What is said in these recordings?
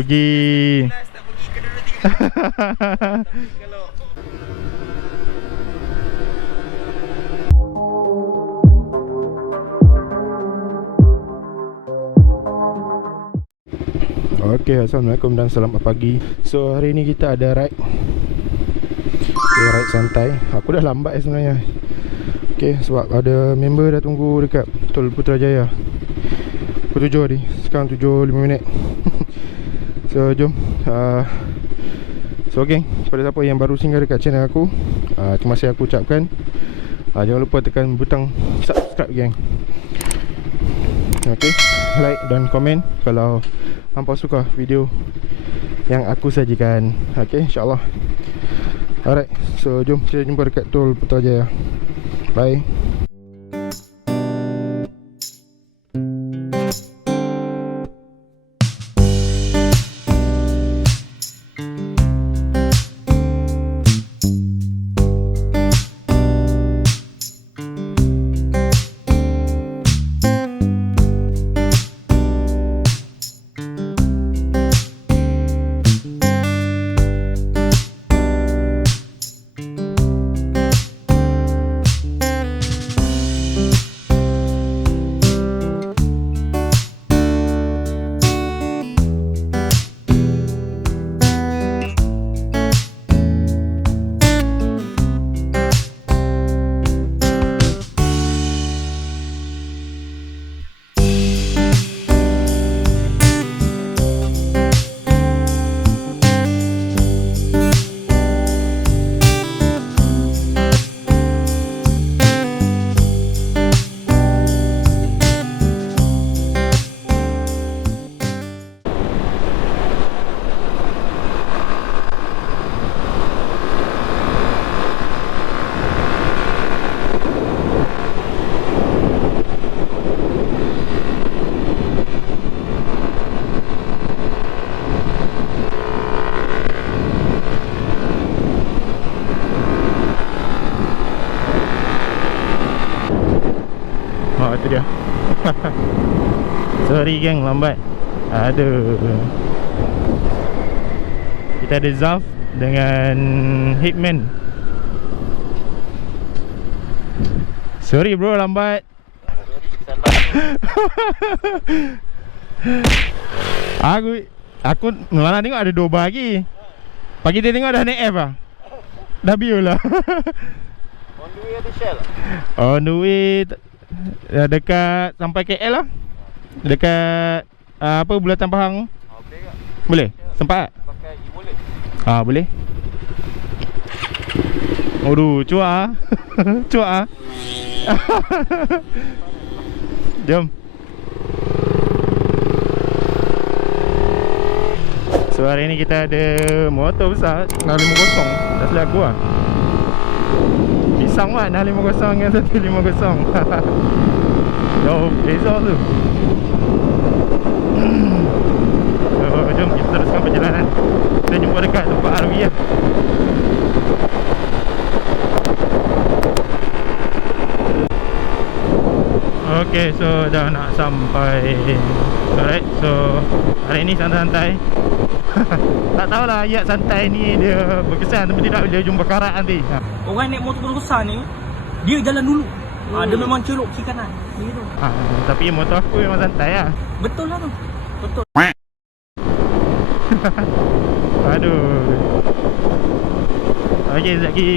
pergi. Tak pergi ke 2-3 tapi kalau Okay, Assalamualaikum dan selamat pagi. So hari ni kita ada ride. Okay, ride santai. Aku dah lambat sebenarnya. Okay, sebab ada member dah tunggu dekat Tol Putrajaya. Pukul 7 tadi. Sekarang 7.05 minit. So jom. So geng, pada siapa yang baru singgah dekat channel aku, terima kasih aku ucapkan. Jangan lupa tekan butang subscribe geng. Okay, like dan komen kalau hampa suka video yang aku sajikan. Okay, insyaAllah. Alright, so jom kita jumpa dekat Tol Putrajaya. Bye. Itu dia. Sorry geng, lambat. Aduh. Kita ada Zhaf dengan Hitman. Sorry bro, lambat. Aku malah tengok ada 2 bar lagi. Pagi dia tengok dah naik F lah. Dah bio lah. on the way ada Shell. On the way dekat sampai KL lah. Dekat apa, Bulatan Pahang. Boleh tak? Boleh? Sempat? Pakai e-wallet. Boleh. Aduh, cuak. Cuak. Jom. So hari ni kita ada motor besar 650. Tak silap aku lah. Pisang lah 650 dengan 150. Jauh beza tu. So jom kita teruskan perjalanan. Kita jumpa dekat tempat RV lah. Okay, so dah nak sampai. Alright, so hari ni santai-santai. Tak tahulah ayat santai ni dia berkesan tapi tidak bila jumpa karat nanti. Orang naik motor besar ni dia jalan dulu. Dia memang colok kiri kanan. Gitu. Tapi motor aku memang santai lah. Betul lah tu. Betul. Aduh. Okay, sekejap lagi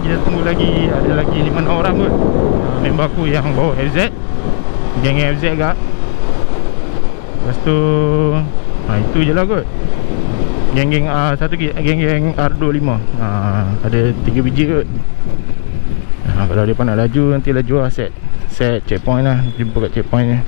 kita tunggu lagi. Ada lagi 5 orang kot. Member aku yang bawa FZ, Geng FZ agak. Lepas tu itu je lah kot. Geng-geng satu geng-geng R25. Ada 3 biji kot. Kalau dia nak laju, nanti laju lah, set checkpoint lah. Jumpa kat checkpoint ni.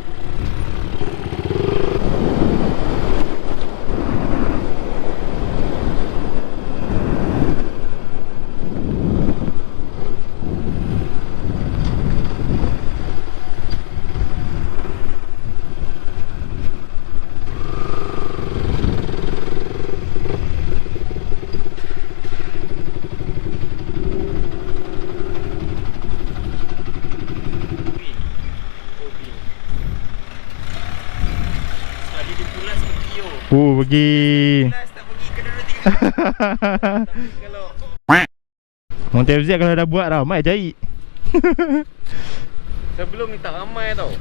Pergi. Tak pergi ke dua 3. Tapi kalau Motor FZ kalau dah buat ramai jahit. sebelum ni tak ramai tau.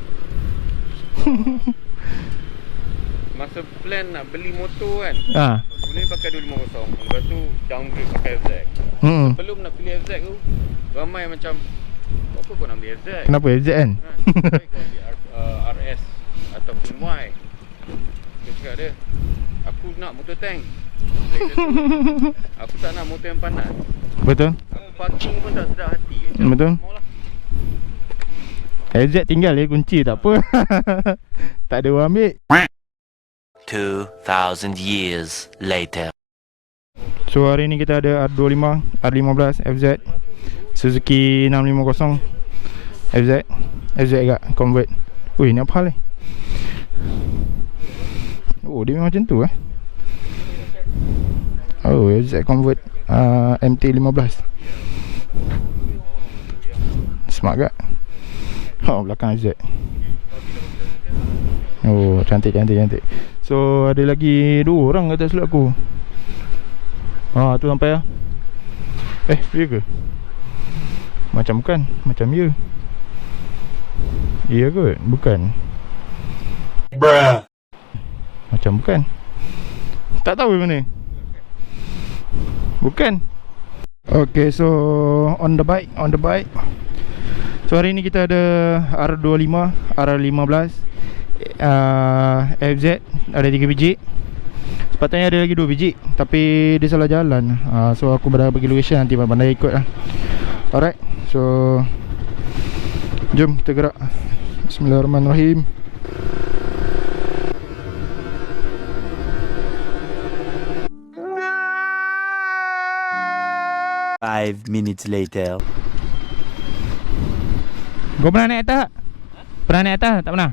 Masa plan nak beli motor kan, sebelum ni pakai 250, lepas tu downgrade pakai FZ. Sebelum nak beli FZ tu, ramai macam apa kau nak beli FZ? Kenapa FZ kan? Baik kau beli RS ataupun Y. Dia cakap dia, aku nak motor tank. Aku tak nak motor yang panas. Betul. Aku parking pun tak sedap hati. Betul. Maulah. FZ tinggal kunci tak apa. Tak ada orang ambil. 2,000 years later. So hari ni kita ada R25, R15, FZ, Suzuki 650, FZ juga convert. Ui, ni apa hal ni? Oh, dia memang macam tu Oh, FZ convert MT15. Smart gak? Oh, belakang FZ. Oh, cantik. So ada lagi 2 orang kat atas silap aku. Tu sampai lah. Ya ke? Macam bukan. Macam ya. Ya ke? Bukan. Bruh. Macam bukan. Tak tahu mana. Bukan. Okay, so on the bike. So hari ni kita ada R25, R15, FZ ada 3 biji. Sepatutnya ada lagi 2 biji, tapi dia salah jalan. So aku dah bagi location, nanti pandai ikut lah. Alright, so jom kita gerak. Bismillahirrahmanirrahim. Five minutes later. Kau pernah naik atas tak? Pernah naik atas? Tak pernah?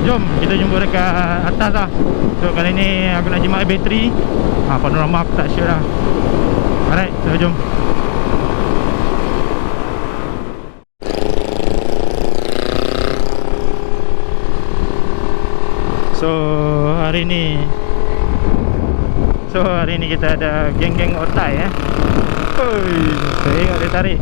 Jom kita jumpa dekat atas lah. So kali ni aku nak jimat bateri. Panorama aku tak sure lah. Alright, so jom. So hari ni kita ada geng-geng otai Oi, saya tengok dia tarik.